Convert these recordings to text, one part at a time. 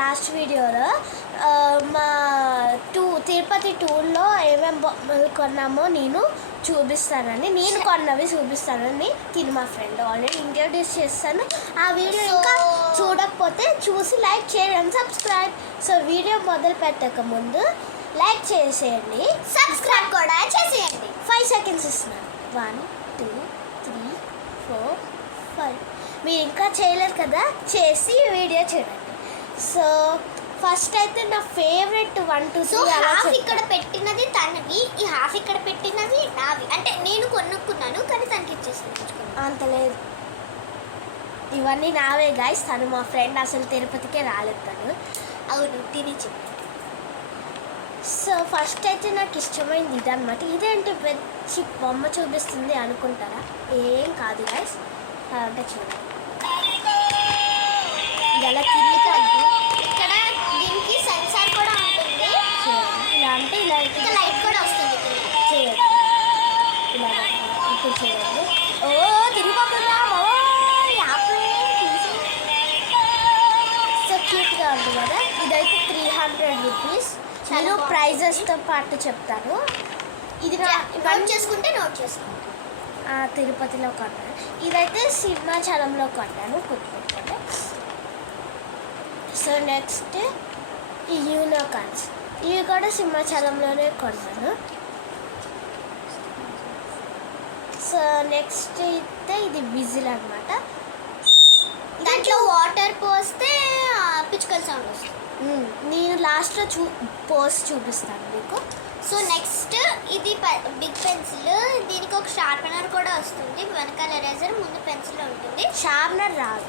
Last వీడియోలో మా తిరుపతి టూర్లో ఏమేమి బొమ్మలు కొన్నామో నేను కొన్నవి చూపిస్తానని తిని మా ఫ్రెండ్ ఆల్రెడీ ఇంట్రడ్యూస్ చేస్తాను. ఆ వీడియో ఇంకా చూడకపోతే చూసి లైక్ చేయండి, సబ్స్క్రైబ్. సో వీడియో మొదలు పెట్టక ముందు లైక్ చేసేయండి, సబ్స్క్రైబ్ కూడా చేసేయండి. 5 సెకండ్స్ ఇస్తున్నాను. 1 2 3 4 5. మీరు ఇంకా చేయలేరు కదా, చేసి వీడియో చూడండి. సో ఫస్ట్ అయితే నా ఫేవరెట్ 1 2 3 హాఫ్ ఇక్కడ పెట్టినది తనవి, ఈ హాఫ్ ఇక్కడ పెట్టినది నావి. అంటే నేను కొనుక్కున్నాను కానీ తనకి ఇచ్చేసాను. అంత లేదు, ఇవన్నీ నావే గైస్. తను మా ఫ్రెండ్, అసలు తిరుపతికే రాలేదు తను. అవును, తిని చెప్పి. సో ఫస్ట్ అయితే నాకు ఇష్టమైంది ఇదన్నమాట. ఇదేంటి పెద్ద బొమ్మ చూపిస్తుంది అనుకుంటారా? ఏం కాదు గైస్, అంటే చూడండి ఇలా కిందికి ఇక్కడ దీనికి సెన్సార్ కూడా ఉంటుంది. ఇలా అంటే ఇలా లైట్ కూడా వస్తుంది. చేయండి ఇలా ఇప్పుడు చేయండి. ఓ తిరిగిపోతుందా? సో క్యూట్గా ఉంది కదా. ఇదైతే 300 రూపీస్. నేను ప్రైజెస్తో పాటు చెప్తాను. ఇది నోట్ చేసుకుంటే తిరుపతిలో కొన్నాను. ఇదైతే సింహాచలంలో కొన్నాను, గుర్తుపెట్టుకోండి. సో నెక్స్ట్ ఈ యూనికార్న్స్, ఇవి కూడా సింహాచలంలోనే కొన్నాను. సో నెక్స్ట్ అయితే ఇది విజిల్ అనమాట. దాంట్లో వాటర్ పోస్తే పిచ్చుకల సౌండ్ వస్తుంది. నేను లాస్ట్లో పోస్ట్ చూపిస్తాను మీకు. సో నెక్స్ట్ ఇది బిగ్ పెన్సిల్. దీనికి ఒక షార్పెనర్ కూడా వస్తుంది. వెనకాల ఎరేజర్, ముందు పెన్సిల్ ఉంటుంది. షార్ప్నర్ రాదు.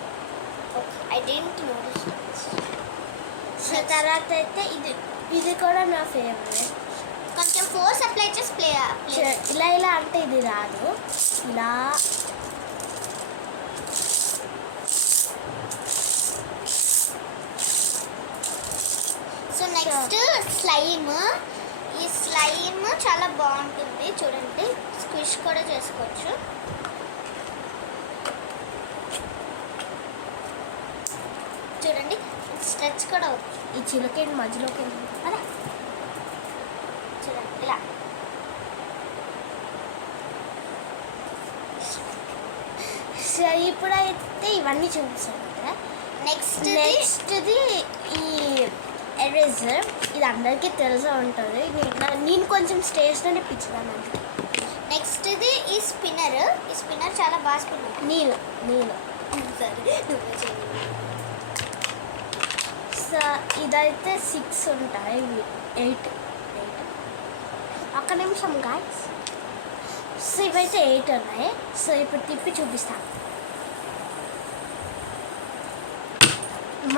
I don't notice. సో తర్వాత అయితే ఇది కూడా నా ఫేవరెట్. కొంచెం ఫోర్స్ అప్లై చేసి ఇలా ఇలా అంటే ఇది రాదు. ఇలా సో నెక్స్ట్ స్లైమ్. ఈ స్లైమ్ చాలా బాగుంటుంది చూడండి, స్క్విష్ కూడా చేసుకోవచ్చు. చూడండి స్ట్రెచ్ కూడా అవుతుంది. ఈ చిలకేంటి మధ్యలోకి అలా చూడండి ఇలా. సో ఇప్పుడైతే ఇవన్నీ చూపిస్తాను కదా. నెక్స్ట్ది ఈ ఎరేజర్. ఇది అందరికీ తెలిసే ఉంటుంది. నేను కొంచెం స్టేషనరీ పిచ్చిదాను. నెక్స్ట్ది ఈ స్పిన్నర్. ఈ స్పిన్నర్ చాలా బాగా స్పిన్నర్. నేను సో ఇదైతే 6 ఉంటాయి, 8. ఒక్క నిమిషం గాయ్స్. సో ఇవైతే 8 ఉన్నాయి. సో ఇప్పుడు తిప్పి చూపిస్తాను.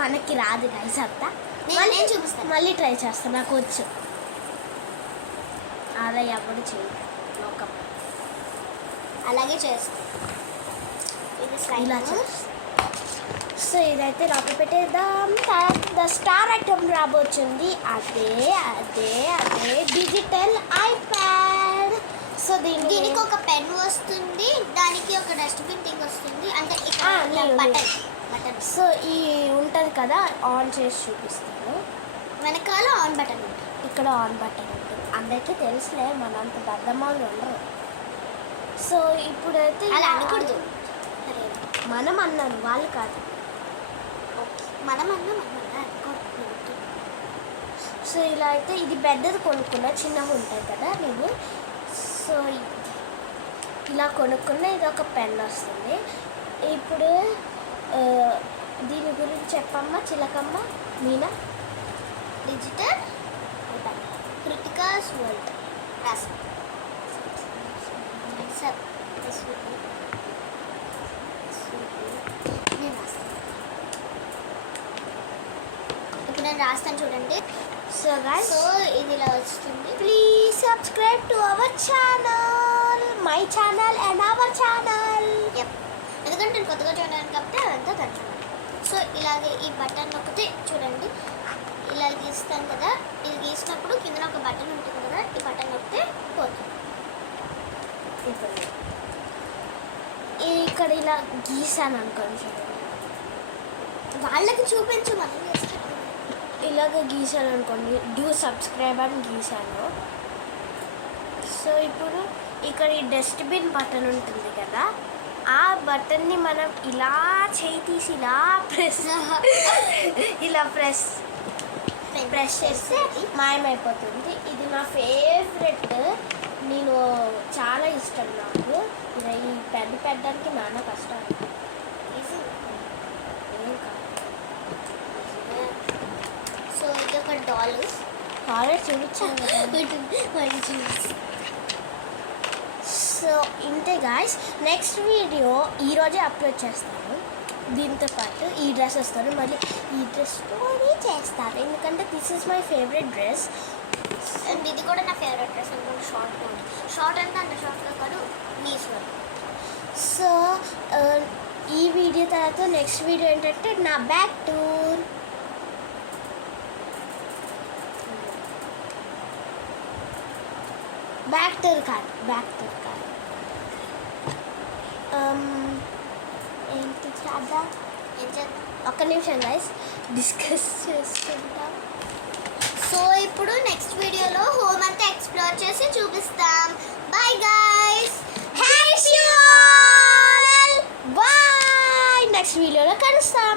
మనకి రాదు గాయ్స్ అంతా. నేను చూపిస్తాను. మళ్ళీ ట్రై చేస్తాను, నాకు వచ్చు. అలా ఎవరు చేయరు, అలాగే చేస్తాను. ఇలా చేస్తాను. సో ఇదైతే లోపల పెట్టేద్దాం. తర్వాత స్టార్ ఐటమ్ రాబోతుంది. అదే డిజిటల్ ఐప్యాడ్. సో దీనికి ఒక పెన్ వస్తుంది, దానికి ఒక డస్ట్బిన్ థింగ్ వస్తుంది. అంటే బటన్. సో ఈ ఉంటుంది కదా, ఆన్ చేసి చూపిస్తాను. వెనకాల ఆన్ బటన్ ఉంటుంది, ఇక్కడ ఆన్ బటన్ ఉంటుంది. అందరికీ తెలుసులే, మనంత దద్దమాలు ఉండరు. సో ఇప్పుడైతే అలా అనకూడదు. మనం అన్నాను, వాళ్ళు కాదు. మనం అన్నా. సో ఇలా అయితే ఇది పెద్దది కొనుక్కున్నా, చిన్నగా ఉంటాయి కదా నేను. సో ఇలా కొనుక్కున్న, ఇది ఒక పెన్ వస్తుంది. ఇప్పుడు దీని గురించి చెప్పమ్మా చిలకమ్మ. మీనా డిజిటల్ కృతికాస్ వరల్డ్ రాసి. ఇప్పుడు నేను రాస్తాను చూడండి. సో గైస్, సో ఇది ఇలా వస్తుంది. Please subscribe to our channel, my channel and our channel. ఎందుకంటే నేను కొత్తగా చూడడానికి కాబట్టి అదంతా తను. సో ఇలాగే ఈ బటన్ నొక్కితే చూడండి, ఇలా గీస్తాను కదా. ఇది గీసినప్పుడు కింద ఒక బటన్ ఉంటుంది కదా, ఈ బటన్ నొక్కితే పోతుంది. ఇక్కడ ఇలా గీసాను అనుకోండి, చూడండి. వాళ్ళకి చూపించు, మనం ఇలాగ గీసాను అనుకోండి, డూ సబ్స్క్రైబ్ అని గీసాను. సో ఇప్పుడు ఇక్కడ ఈ డస్ట్బిన్ బటన్ ఉంటుంది కదా, ఆ బటన్ని మనం ఇలా చేయి తీసి ఇలా ప్రెస్ చేస్తే మాయమైపోతుంది. ఇది నా ఫేవరెట్, నేను చాలా ఇష్టం నాకు. ఇలా ఈ పెద్ద పెట్టడానికి నాన్న కష్టం. ఈజీ. ఏం కాదు. సో ఇది ఒక డాల్. ఆల్రెడీ చూపించాను కదా. సో ఇంతే గాయస్, నెక్స్ట్ వీడియో ఈరోజే అప్లోడ్ చేస్తాను. దీంతో పాటు ఈ డ్రెస్ వస్తాను, మళ్ళీ ఈ డ్రెస్ కూడా చేస్తాను, ఎందుకంటే this is my favourite dress. And ఇది కూడా నా ఫేవరెట్ డ్రెస్ అనుకోండి. షార్ట్ అంటే అంత షార్ట్గా కాదు, నీస్ వరకు. సో ఈ వీడియో తర్వాత నెక్స్ట్ వీడియో ఏంటంటే నా బ్యాక్ టూర్. బ్యాక్ టూర్ కాదు. ఏంటి చేద్దాం, ఏం చేద్దాం? ఒక్క నిమిషం గైస్, డిస్కస్ చేసుకుంటాం. సో ఇప్పుడు నెక్స్ట్ వీడియోలో హోమ్ అంతా ఎక్స్ప్లోర్ చేసి చూపిస్తాం. Bye guys, bye. నెక్స్ట్ వీడియోలో కలుస్తాం.